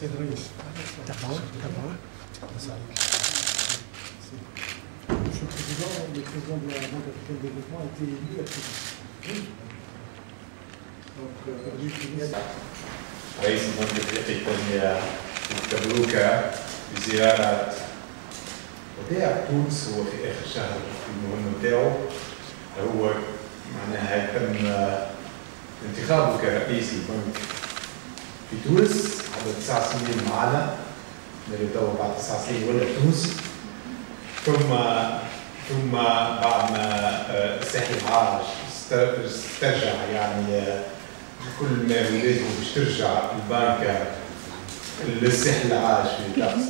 سيد الرئيس D'abord. Monsieur le Président, le président de la Banque africaine de développement a été élu à Tunis. Donc, Tunis. رئيس البنك الافريقي التنمية تبروك بزيارة وداع تونس. هو في آخر شهر في المهمة نتاعو. هو معناها تم انتخابه كرئيس البنك في تونس على 9 سنين معنا. نريد توا بعد 9 سنين ولا تونس. ثم بعد ما ساحل العاج استرجع يعني كل ما لازم باش ترجع البنك للساحل العاج في تونس.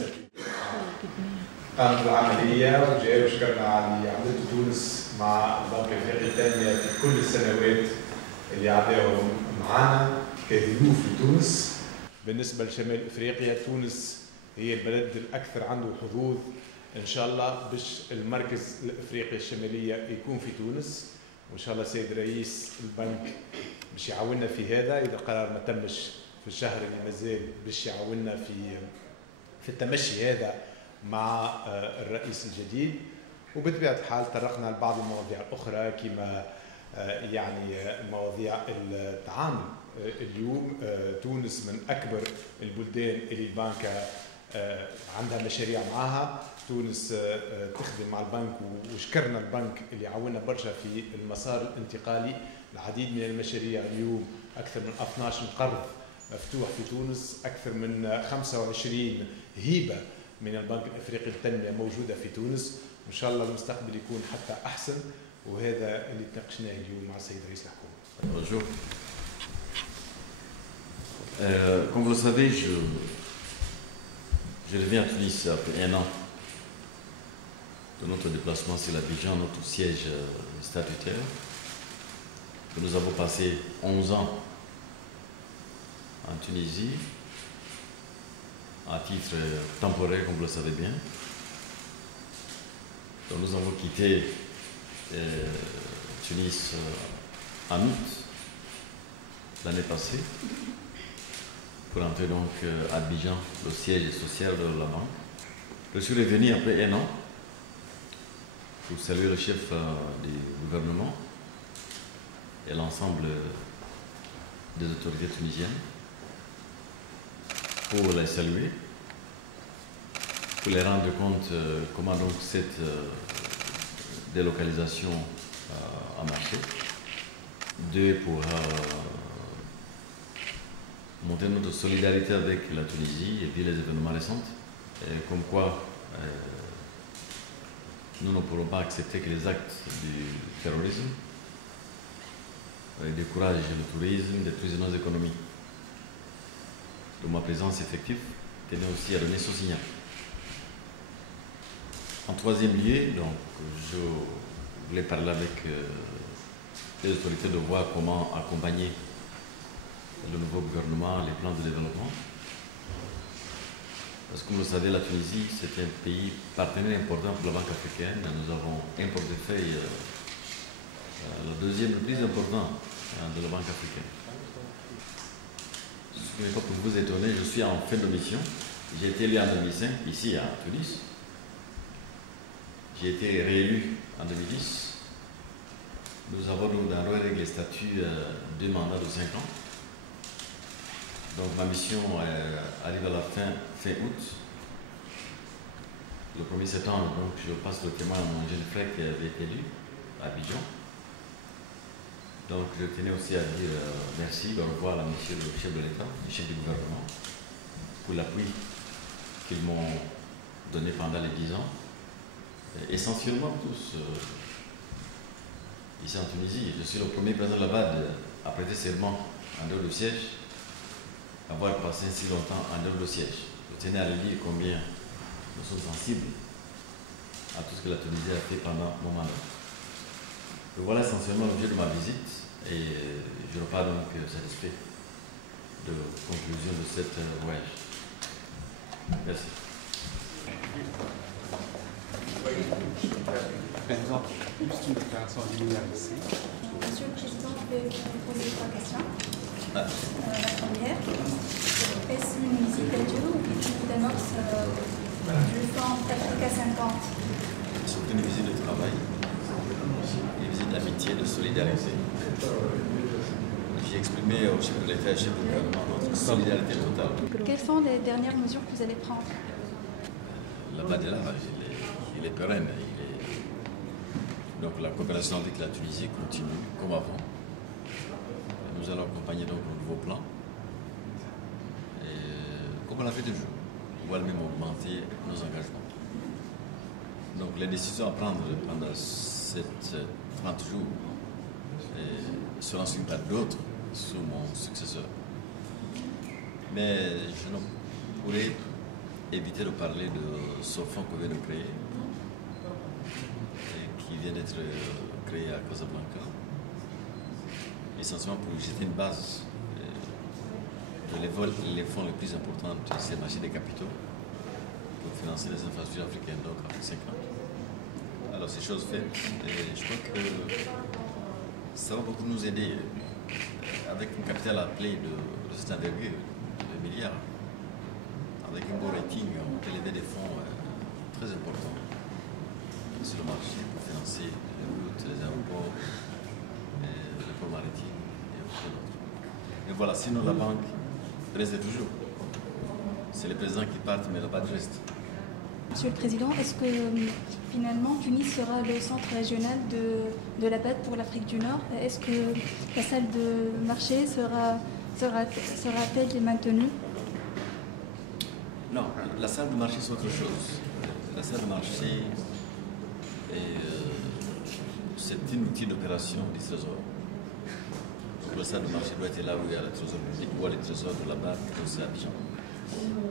قامت بالعملية وجاء وشكرنا على اللي عملته تونس مع البنك الافريقي التنمية في كل السنوات اللي عطاهم معنا كضيوف في تونس. بالنسبة لشمال افريقيا تونس هي البلد الأكثر عنده حظوظ إن شاء الله باش المركز الافريقي الشمالية يكون في تونس. وإن شاء الله سيد رئيس البنك باش يعاوننا في هذا إذا قرار ما تمش في الشهر اللي مازال باش يعاوننا في التمشي هذا مع الرئيس الجديد. وبطبيعة الحال طرقنا لبعض المواضيع الأخرى كما يعني مواضيع التعامل. اليوم تونس من أكبر البلدان اللي البنك عندها مشاريع معها. تونس تخدم مع البنك وشكرنا البنك اللي عاونا برشا في المسار الانتقالي. العديد من المشاريع اليوم أكثر من 12 قرض مفتوح في تونس. أكثر من 25 هيبة من البنك الافريقي للتنمية موجودة في تونس. وإن شاء الله المستقبل يكون حتى أحسن. وهذا اللي تناقشناه اليوم مع السيد رئيس الحكومة. Bonjour. Comme vous le savez, je reviens à Tunis après un an de notre déplacement sur l'Abidjan, notre siège statutaire. Nous avons passé 11 ans en Tunisie, à titre temporaire, comme vous le savez bien. Donc nous avons quitté Tunis en août l'année passée pour entrer donc à Abidjan, le siège social de la banque. Je suis revenu après un an pour saluer le chef du gouvernement et l'ensemble des autorités tunisiennes, pour les saluer, pour les rendre compte comment donc cette délocalisation a marché. Deux, pour montrer notre solidarité avec la Tunisie et puis les événements récents, comme quoi nous ne pourrons pas accepter que les actes du terrorisme découragent le tourisme, détruisent nos économies. Donc ma présence effective tenait aussi à donner ce signal. En troisième lieu, donc, je voulais parler avec les autorités de voir comment accompagner le nouveau gouvernement, les plans de développement. Parce que comme vous le savez, la Tunisie, c'est un pays partenaire important pour la Banque africaine. Nous avons un portefeuille, le deuxième le plus important de la Banque africaine. Ce n'est pas pour vous étonner, je suis en fin de mission. J'ai été élu en 2005, ici à Tunis. J'ai été réélu en 2010. Nous avons donc dans le règle les statuts 2 mandats de 5 ans. Donc ma mission arrive à la fin août. Le 1er septembre, donc, je passe le témoin à mon jeune frère qui avait été élu à Abidjan. Donc je tenais aussi à dire merci, de revoir à monsieur le chef de l'État, le chef du gouvernement, pour l'appui qu'ils m'ont donné pendant les 10 ans. Essentiellement tous ici en Tunisie. Je suis le premier président là-bas à prêter serment en dehors du siège, avoir passé si longtemps en dehors du siège. Je tenais à le dire combien nous sommes sensibles à tout ce que la Tunisie a fait pendant mon mandat. Donc voilà essentiellement l'objet de ma visite et je repars donc satisfait de conclusion de cette voyage. Merci. Juste une déclaration liminaire ici. Monsieur le Président, je vais vous poser 3 questions. La première, est-ce une visite prématurée ou est-ce une amorce du plan Africa 50? C'est une visite de travail, une visite d'amitié, de solidarité. J'ai exprimé au chef de l'État et au chef du gouvernement notre solidarité totale. Quelles sont les dernières mesures que vous allez prendre? La BAD est là, il est pérenne. Donc la coopération avec la Tunisie continue comme avant. Nous allons accompagner donc un nouveau plan. Et comme on l'a fait toujours, on va même augmenter nos engagements. Donc les décisions à prendre pendant ces 30 jours seront suivies par d'autres sous mon successeur. Mais je ne pourrais éviter de parler de ce fonds qu'on vient de créer, et qui vient d'être créé à Casablanca, essentiellement pour jeter une base. Les fonds les plus importants, c'est le marché des capitaux, pour financer les infrastructures africaines, donc après 5 ans. Alors, ces choses faites, et je crois que ça va beaucoup nous aider. Avec un capital appelé de cette envergure, de milliards, avec un beau rating, on peut lever des fonds très importants sur le marché pour financer les routes, les aéroports, les ports maritimes et autres. Et voilà, sinon la banque reste toujours. C'est les présidents qui partent, mais la banque reste. Monsieur le Président, est-ce que finalement Tunis sera le centre régional de la BAD pour l'Afrique du Nord? Est-ce que la salle de marché sera-t-elle maintenue? Non, la salle de marché c'est autre chose. La salle de marché c'est un outil d'opération du Trésor. Donc la salle de marché doit être là où il y a le Trésor public ou le Trésor de la BAD, c'est Abidjan.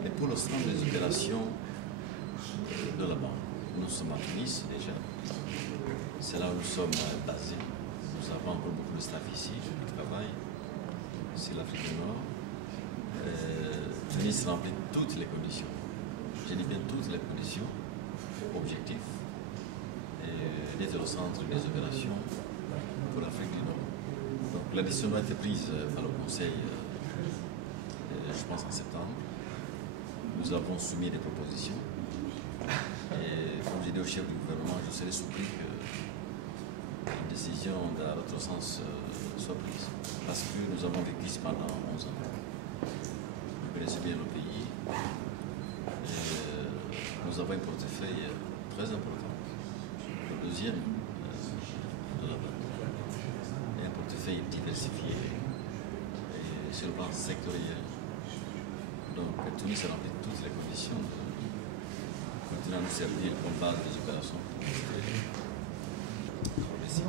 Mais pour le centre des opérations de la banque, nous sommes à Tunis déjà. C'est là où nous sommes basés. Nous avons encore beaucoup de staff ici qui travaillent. C'est l'Afrique du Nord. Tunis remplit toutes les conditions. Je dis bien toutes les conditions objectives d'être au centre des opérations pour l'Afrique du Nord. Donc la décision a été prise par le Conseil, je pense en septembre. Nous avons soumis des propositions. Et comme j'ai dit au chef du gouvernement, je serais surpris qu'une décision dans l'autre sens soit prise. Parce que nous avons vécu ici pendant 11 ans. Vous connaissez bien le pays. Nous avons un portefeuille très important. Le deuxième de la banque. Et un portefeuille diversifié et sur le plan sectoriel. Donc Tunis a rempli toutes les conditions. Continuer à nous servir comme base des opérations. Merci.